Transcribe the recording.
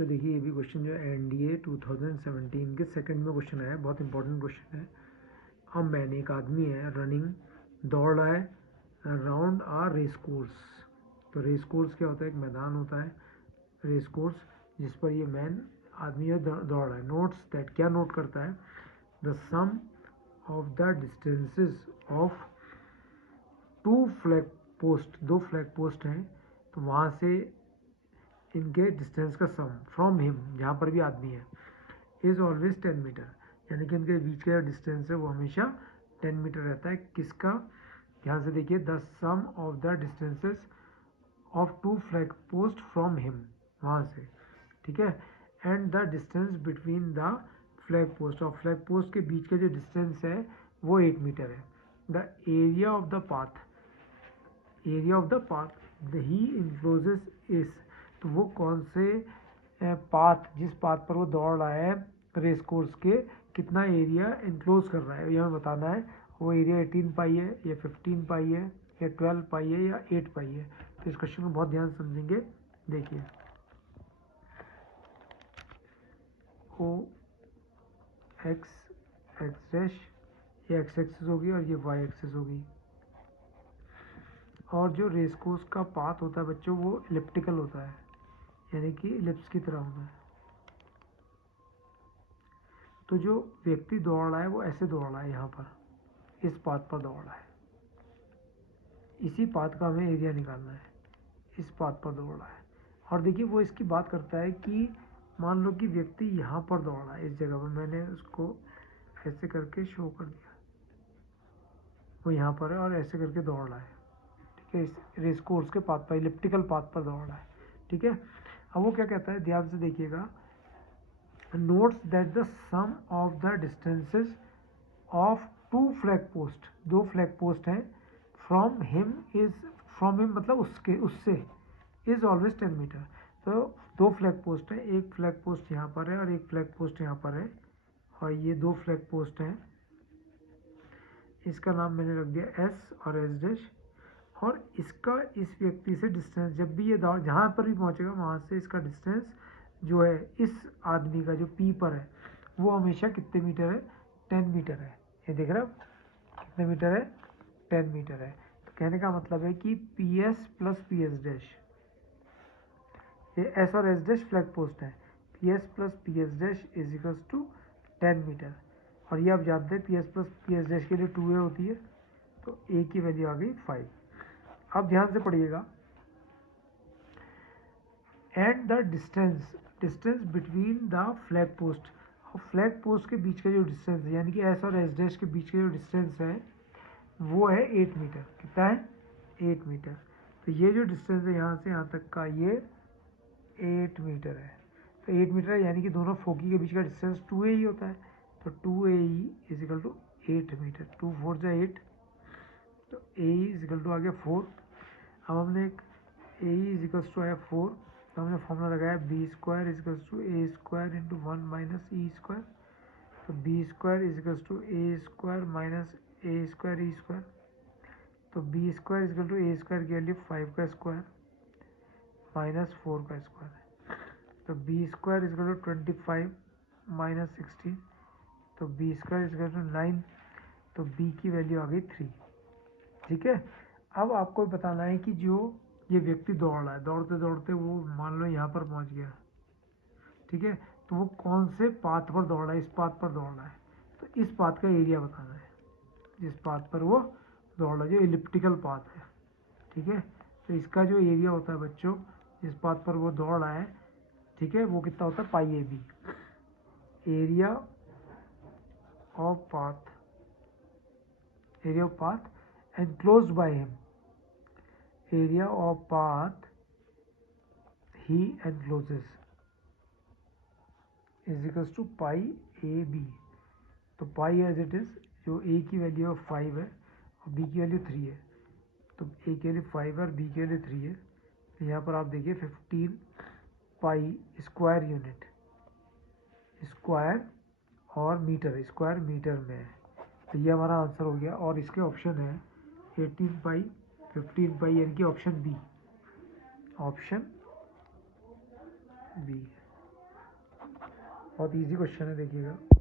तो देखिए ये भी क्वेश्चन जो एनडीए 2017 के सेकंड में क्वेश्चन आया है, बहुत इंपॉर्टेंट क्वेश्चन है। अब मैंने एक आदमी है रनिंग दौड़ रहा है राउंड आ रेस कोर्स। तो रेस कोर्स क्या होता है? एक मैदान होता है रेस कोर्स जिस पर ये मैन आदमी है दौड़ रहा है। नोट्स दैट, क्या नोट करता है? The sum of the distances of two flag post, दो फ्लैग पोस्ट हैं तो वहाँ से इनके डिस्टेंस का सम फ्रॉम हिम, जहाँ पर भी आदमी है, इज़ ऑलवेज 10 मीटर, यानी कि इनके बीच का डिस्टेंस है वो हमेशा 10 मीटर रहता है। किसका? ध्यान से देखिए, the sum of the distances of two flag post from him, वहाँ से, ठीक है। And the distance between the flag post, और फ्लैग पोस्ट के बीच का जो डिस्टेंस है वो 8 मीटर है। The area of the path, area of the path he encloses इस, तो वो कौन से पाथ, जिस पाथ पर वो दौड़ रहा है रेस कोर्स के, कितना एरिया इनक्लोज कर रहा है ये हमें बताना है। वो एरिया 18 पाई है या 15 पाई है या 12 पाई है या 8 पाई है। तो इस क्वेश्चन को बहुत ध्यान समझेंगे। देखिए ओ एक्स एक्स डैश, ये एक्स एक्सिस होगी और ये वाई एक्सिस होगी। और जो रेस कोर्स का पाथ होता है बच्चों वो इलिप्टिकल होता है, यानी कि इलिप्स की तरह होता है। तो जो व्यक्ति दौड़ रहा है वो ऐसे दौड़ रहा है, यहाँ पर इस पाथ पर दौड़ रहा है। इसी पाथ का हमें एरिया निकालना है, इस पाथ पर दौड़ रहा है। और देखिए वो इसकी बात करता है कि मान लो कि व्यक्ति यहाँ पर दौड़ रहा है, इस जगह पर, मैंने उसको ऐसे करके शो कर दिया, वो यहाँ पर है और ऐसे करके दौड़ रहा है, ठीक है, इस रेस कोर्स के पाथ पर, इलिप्टिकल पाथ पर दौड़ रहा है, ठीक है। अब वो क्या कहता है, ध्यान से देखिएगा, notes that the sum of the distances of two flag post, दो फ्लैग पोस्ट हैं, from him is, from him मतलब उसके, उससे, is always 10 मीटर। तो दो फ्लैग पोस्ट हैं, एक फ्लैग पोस्ट यहाँ पर है और एक फ्लैग पोस्ट यहाँ पर है, और ये दो फ्लैग पोस्ट हैं, इसका नाम मैंने रख दिया एस और एस डैश। और इसका इस व्यक्ति से डिस्टेंस, जब भी ये दौड़ जहाँ पर भी पहुँचेगा वहाँ से इसका डिस्टेंस जो है इस आदमी का जो पी पर है वो हमेशा कितने मीटर है? 10 मीटर है। ये देख रहे हो कितने मीटर है? 10 मीटर है। तो कहने का मतलब है कि P S plus P S dash, ये एस और एस डैश फ्लैग पोस्ट है, P S plus P S dash is equals to 10 metre. और ये आप जानते हैं P S plus P S dash के लिए 2a होती है, तो a की वैल्यू आ गई 5। अब ध्यान से पढ़िएगा, and the distance, distance between the flag post, और फ्लैग पोस्ट के बीच का जो डिस्टेंस है, यानी कि एस और एस डैश के बीच का जो डिस्टेंस है वो है 8 मीटर। कितना है? 8 मीटर। तो ये जो डिस्टेंस है यहाँ से यहाँ तक का, ये 8 मीटर है। तो 8 मीटर है, यानी कि दोनों फोकी के बीच का डिस्टेंस 2a ही होता है। तो 2a is equal to 8 metre, 2 4 जा 8, तो a इज इक्वल टू आ गया 4। अब हमने एक a इज इक्वल्स टू आया 4, तो हमने फॉर्मूला लगाया B square is equals to A square into 1 minus E square. तो B square is equals to A square minus A square E square. तो B square is equal to A square की value 5 का square minus 4 का square. तो B square is equal to 25 minus 16, तो B square is equal to 9। तो B की value आ गई 3, ठीक है। अब आपको बताना है कि जो ये व्यक्ति दौड़ रहा है, दौड़ते दौड़ते वो मान लो यहाँ पर पहुँच गया, ठीक है, तो वो कौन से पाथ पर दौड़ रहा है? इस पाथ पर दौड़ रहा है। तो इस पाथ का एरिया बताना है, जिस पाथ पर वो दौड़ रहा है, जो इलिप्टिकल पाथ है, ठीक है। तो इसका जो एरिया होता है बच्चों, जिस पाथ पर वो दौड़ रहा है, ठीक है, वो कितना होता है? Pi A B, area of path, area of path enclosed by him, area of path he encloses is equals to pi A B. तो पाई एज इट इज, जो ए की वैल्यू 5 है और बी की वैल्यू 3 है, तो ए की वैल्यू 5 है और बी की वैल्यू 3 है। तो यहाँ पर आप देखिए 15 पाई स्क्वायर यूनिट, स्क्वायर और मीटर, स्क्वायर मीटर में है। तो ये हमारा आंसर हो गया। और इसके ऑप्शन है 18 पाई, 15 पाई, यानी कि ऑप्शन बी, ऑप्शन बी। बहुत इजी क्वेश्चन है, देखिएगा।